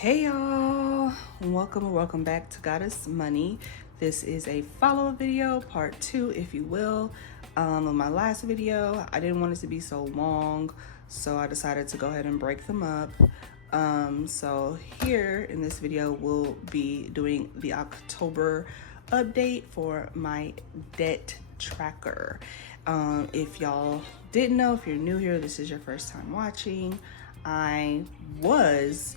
Hey y'all, welcome back to Goddess Money. This is a follow-up video, part 2 if you will, of my last video. I didn't want it to be so long, so I decided to go ahead and break them up. So here in this video we'll be doing the October update for my debt tracker. If y'all didn't know, if you're new here, this is your first time watching, I was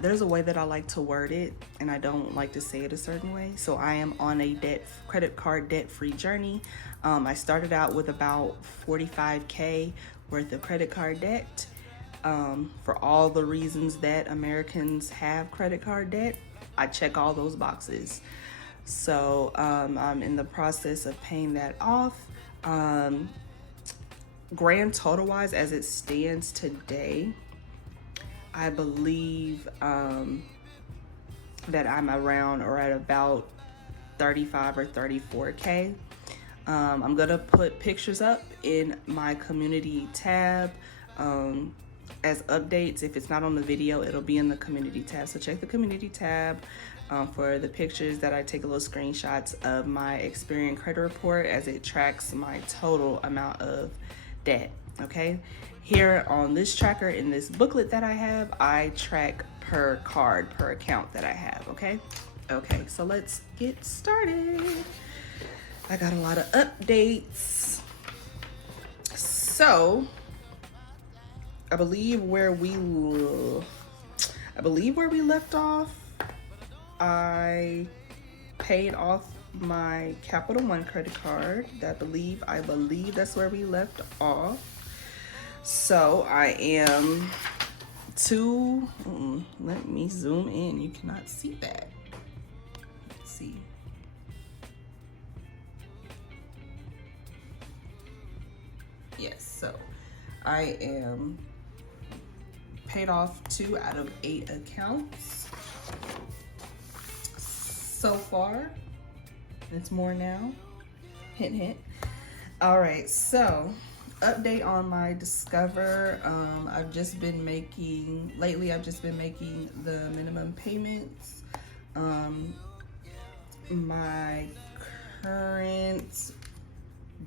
there's a way that I like to word it, and I don't like to say it a certain way. So I am on a credit card debt-free journey. I started out with about 45K worth of credit card debt, for all the reasons that Americans have credit card debt. I check all those boxes. So I'm in the process of paying that off. Grand total wise, as it stands today, I believe that I'm around or at about 35 or 34K. I'm gonna put pictures up in my community tab as updates. If it's not on the video, it'll be in the community tab. So check the community tab for the pictures that I take, a little screenshots of my Experian credit report as it tracks my total amount of debt. Okay, here on this tracker, in this booklet that I have, I track per card, per account that I have. Okay, so let's get started. I got a lot of updates. So I believe where we left off, I paid off my Capital One credit card. I believe that's where we left off. So I am let me zoom in. You cannot see that. Let's see. Yes, so I am paid off 2 out of 8 accounts so far. It's more now. Hint, hint. All right, so update on my Discover. I've just been making the minimum payments. My current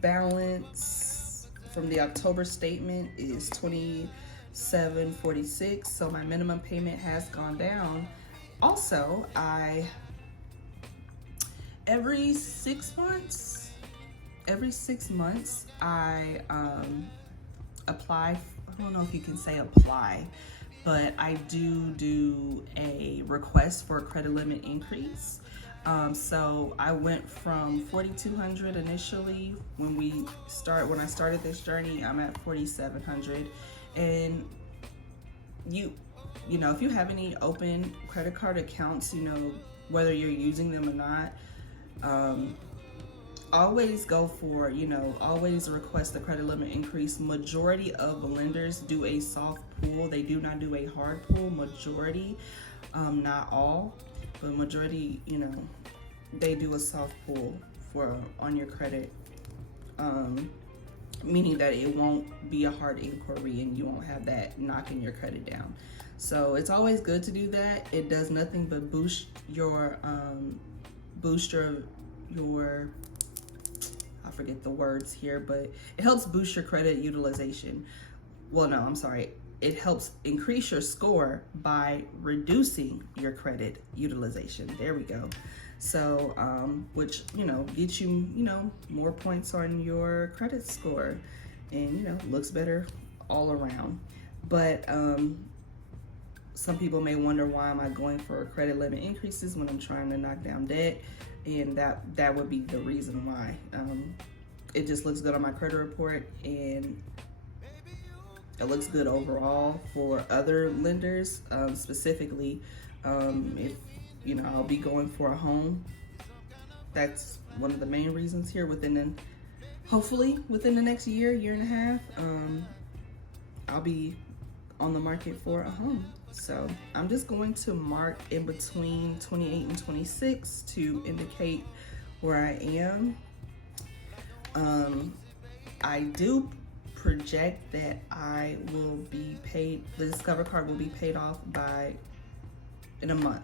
balance from the October statement is $27.46, so my minimum payment has gone down. Also, every 6 months I apply. I don't know if you can say apply, but I do a request for a credit limit increase. So I went from 4,200 initially when I started this journey. I'm at 4,700, and you know, if you have any open credit card accounts, you know, whether you're using them or not, always go for, always request the credit limit increase. Majority of lenders do a soft pull. They do not do a hard pull. Majority, not all, but majority, they do a soft pull on your credit, meaning that it won't be a hard inquiry and you won't have that knocking your credit down. So it's always good to do that. It does nothing but boost your I forget the words here, but it helps boost your credit utilization. Well, no, I'm sorry. It helps increase your score by reducing your credit utilization. There we go. So, which, gets you, more points on your credit score, and, looks better all around. But some people may wonder, why am I going for credit limit increases when I'm trying to knock down debt? And that would be the reason why. It just looks good on my credit report, and it looks good overall for other lenders. Specifically, if I'll be going for a home, that's one of the main reasons here. Hopefully within the next year and a half, I'll be on the market for a home. So I'm just going to mark in between 28 and 26 to indicate where I am. I do project that I will be paid, the Discover card will be paid off in a month.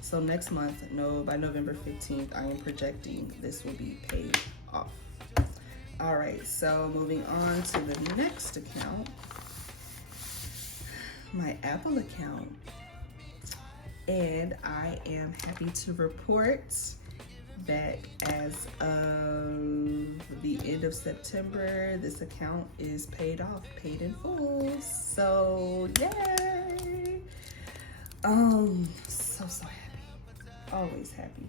So next month, by November 15th, I am projecting this will be paid off. All right, so moving on to the next account, my Apple account. And I am happy to report that as of the end of September, this account is paid off, paid in full. So yay! So happy. Always happy.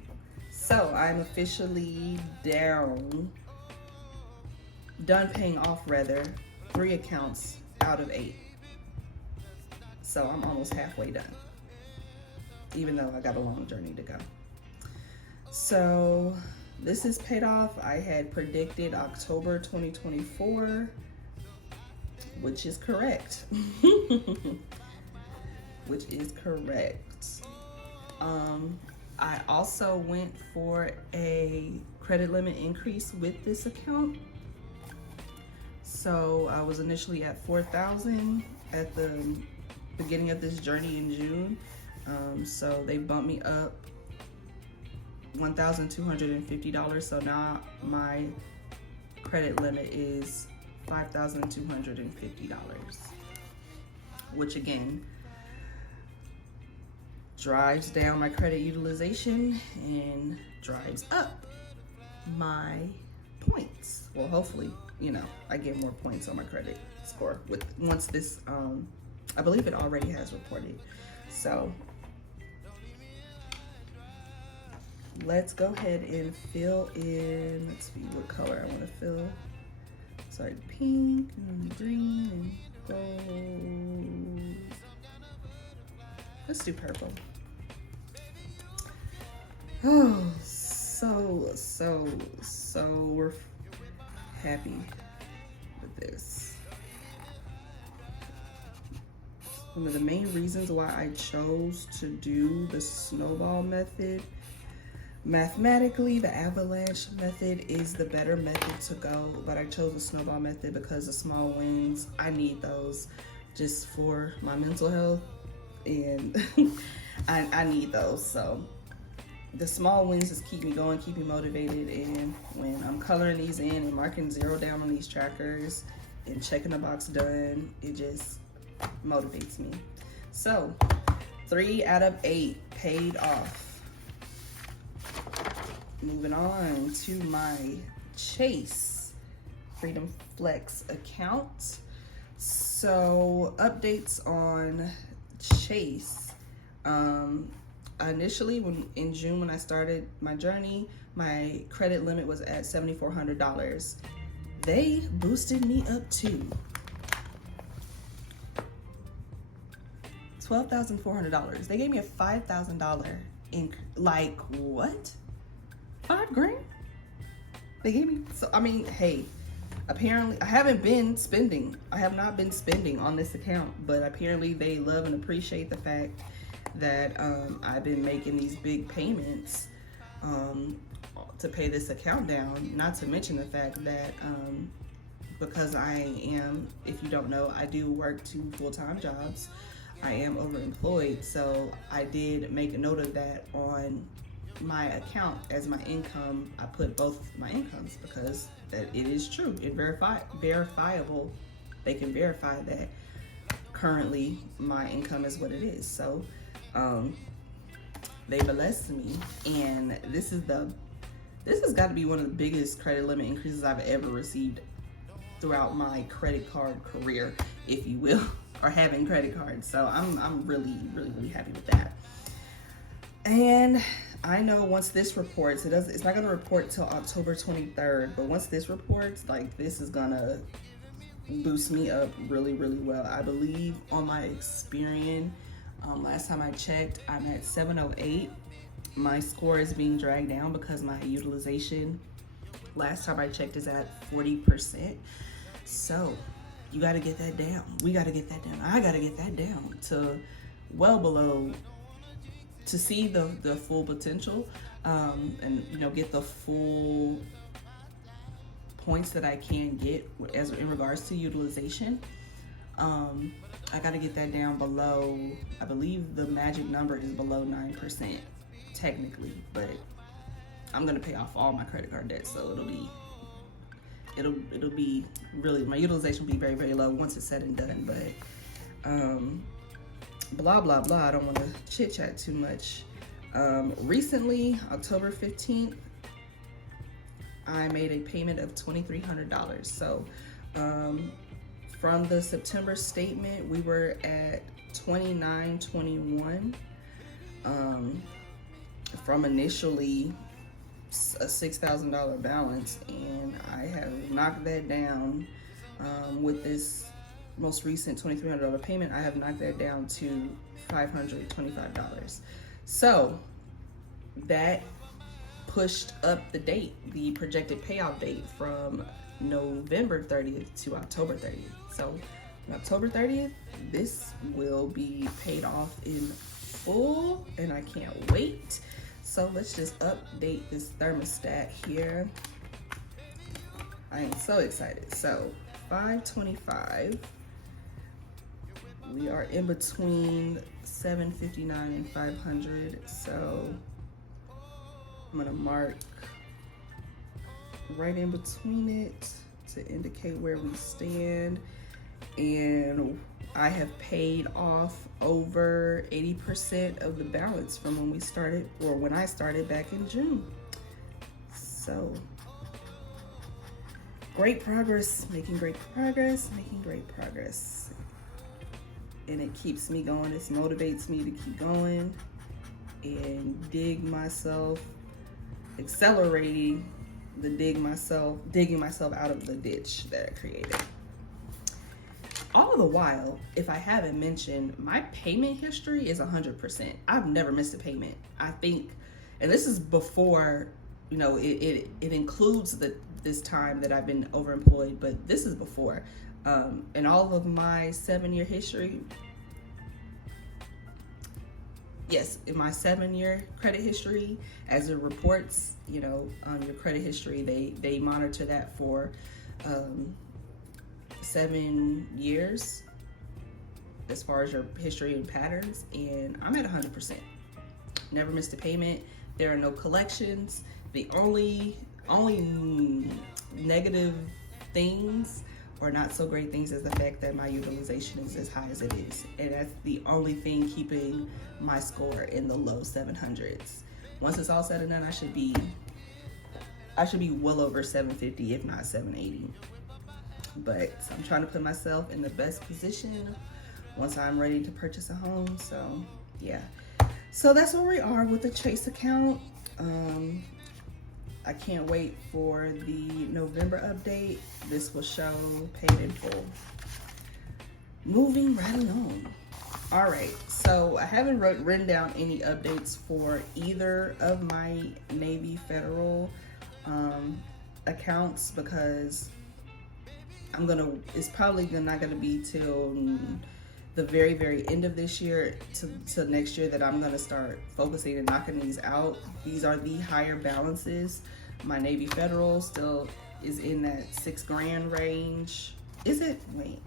So I'm officially done paying off 3 accounts out of 8. So I'm almost halfway done, even though I got a long journey to go. So this is paid off. I had predicted October 2024, which is correct. Which is correct. I also went for a credit limit increase with this account. So I was initially at 4,000 at the beginning of this journey in June. So they bumped me up $1,250. So now my credit limit is $5,250, which again drives down my credit utilization and drives up my points. Well, hopefully, I get more points on my credit score once this, I believe it already has reported. So let's go ahead and fill in, let's see what color I want to fill. Sorry, pink and green and gold. Let's do purple. Oh, so we're happy with this. One of the main reasons why I chose to do the snowball method, mathematically, the avalanche method is the better method to go, but I chose the snowball method because the small wins, I need those just for my mental health, and I need those. So the small wins just keep me going, keep me motivated, and when I'm coloring these in and marking 0 down on these trackers and checking the box done, it just motivates me. So 3 out of 8 paid off. Moving on to my Chase Freedom Flex account. So updates on Chase. Initially, in June when I started my journey, my credit limit was at $7,400. They boosted me up to $12,400. They gave me a $5,000 like what? $5,000? They gave me, so I mean, hey, apparently I have not been spending on this account, but apparently they love and appreciate the fact that I've been making these big payments to pay this account down. Not to mention the fact that because I am, if you don't know, I do work 2 full-time jobs. I am overemployed, so I did make a note of that on my account as my income. I put both my incomes because that it is true, it verifiable. They can verify that currently my income is what it is. So they blessed me, and this has got to be one of the biggest credit limit increases I've ever received throughout my credit card career, if you will, or having credit cards. So I'm really happy with that. And I know once this reports, it's not gonna report till October 23rd, but once this reports, like, this is gonna boost me up really well. I believe on my Experian, last time I checked, I'm at 708. My score is being dragged down because my utilization, last time I checked, is at 40%. So you gotta get that down. We gotta get that down. I gotta get that down to well below, to see the full potential, and get the full points that I can get as in regards to utilization. I got to get that down below, I believe the magic number is below 9% technically, but I'm going to pay off all my credit card debt, so it'll be really, my utilization will be very, very low once it's said and done. But blah blah blah, I don't want to chit chat too much. Recently, October 15th, I made a payment of $2,300. So from the September statement, we were at $2,921 from initially a $6,000 balance, and I have knocked that down with this most recent $2,300 payment. I have knocked that down to $525. So that pushed up the date, the projected payout date, from November 30th to October 30th. So on October 30th, this will be paid off in full, and I can't wait. So let's just update this thermostat here. I am so excited. So 525. We are in between 759 and 500. So I'm gonna mark right in between it to indicate where we stand. And I have paid off over 80% of the balance from when we started, or when I started back in June. So great progress, making great progress, making great progress. And it keeps me going. It motivates me to keep going and digging myself out of the ditch that I created. All the while, if I haven't mentioned, my payment history is 100%. I've never missed a payment. I think, and this is before, you know, it includes this time that I've been overemployed, but this is before. In all of my 7-year history, yes, in my 7-year credit history, as it reports, you know, on your credit history, they monitor that for 7 years as far as your history and patterns, and I'm at 100%. Never missed a payment. There are no collections. The only negative things or not so great things is the fact that my utilization is as high as it is, and that's the only thing keeping my score in the low 700s. Once it's all said and done, I should be well over 750, if not 780. But I'm trying to put myself in the best position once I'm ready to purchase a home. So yeah, so that's where we are with the Chase account. I can't wait for the November update. This will show paid in full. Moving right along. All right, so I haven't written down any updates for either of my Navy Federal accounts, because it's probably not gonna be till the very, very end of this year to next year that I'm gonna start focusing and knocking these out. These are the higher balances. My Navy Federal still is in that $6,000 range. Is it? Wait,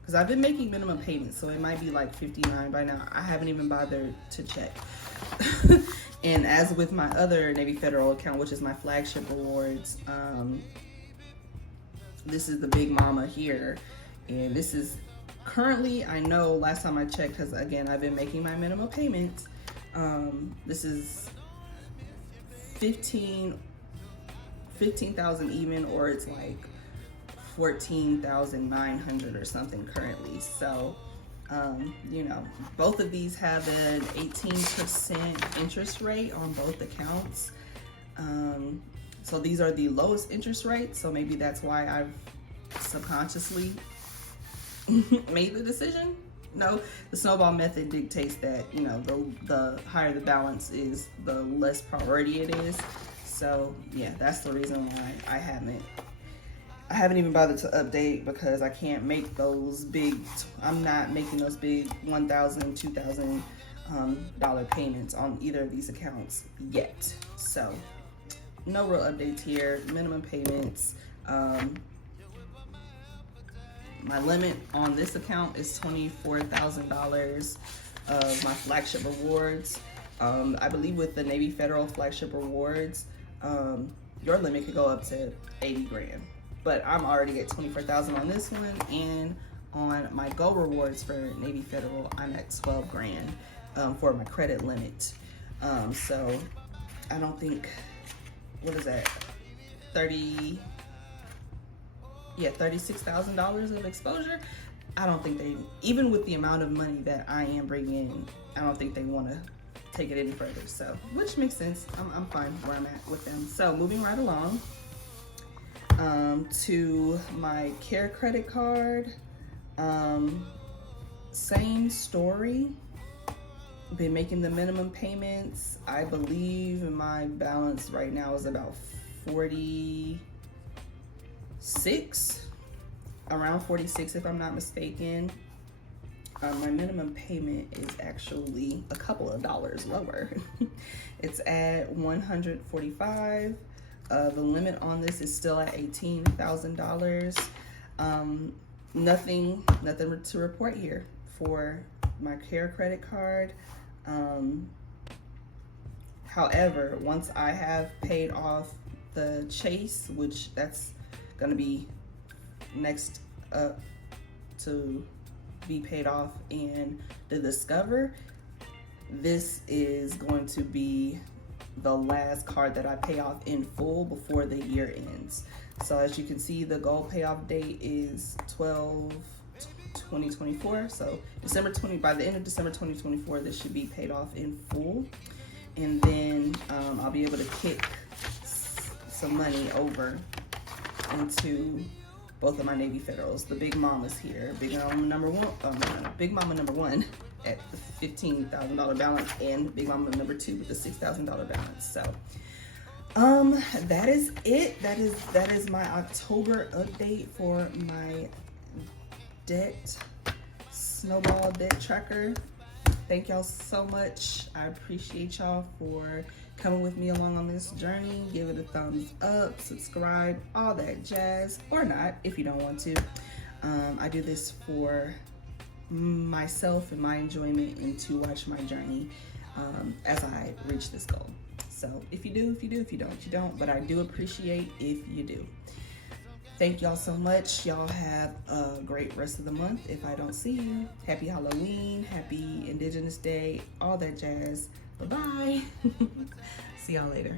because I've been making minimum payments, so it might be like 59 by now. I haven't even bothered to check. And as with my other Navy Federal account, which is my flagship rewards, this is the big mama here, and this is currently, I know last time I checked, because again, I've been making my minimum payments, this is 15,000 even, or it's like 14,900 or something currently. So you know, both of these have an 18% interest rate on both accounts. So these are the lowest interest rates, so maybe that's why I've subconsciously made the decision. No, the snowball method dictates that, you know, the higher the balance is, the less priority it is. So yeah, that's the reason why I haven't even bothered to update, because I can't make those big, I'm not making those big $1,000, $2,000 payments on either of these accounts yet. So no real updates here. Minimum payments. My limit on this account is $24,000 of my flagship rewards. I believe with the Navy Federal flagship rewards, your limit could go up to 80 grand. But I'm already at 24,000 on this one, and on my Go rewards for Navy Federal, I'm at 12 grand for my credit limit. So I don't think, what is that? $36,000 of exposure. I don't think they, even with the amount of money that I am bringing in, I don't think they want to take it any further. So, which makes sense. I'm fine where I'm at with them. So, moving right along to my Care credit card. Same story. Been making the minimum payments. I believe my balance right now is about 46, around 46 if I'm not mistaken. My minimum payment is actually a couple of dollars lower. It's at $145. The limit on this is still at $18,000. Nothing to report here for my Care credit card. However, once I have paid off the Chase, which that's gonna be next up to be paid off, and the Discover, this is going to be the last card that I pay off in full before the year ends. So as you can see, the goal payoff date is 12/2024. So by the end of December 2024, this should be paid off in full, and then I'll be able to kick some money over into both of my Navy Federals. The Big Mama's here. Big Mama number one at the $15,000 balance, and Big Mama number 2 with the $6,000 balance. So that is it. That is my October update for my snowball debt tracker. Thank y'all so much. I appreciate y'all for coming with me along on this journey. Give it a thumbs up, subscribe, all that jazz, or not if you don't want to. I do this for myself and my enjoyment, and to watch my journey as I reach this goal. So if you do, if you do, if you don't, you don't, but I do appreciate if you do. Thank y'all so much. Y'all have a great rest of the month if I don't see you. Happy Halloween, happy Indigenous Day, all that jazz. Bye-bye. See y'all later.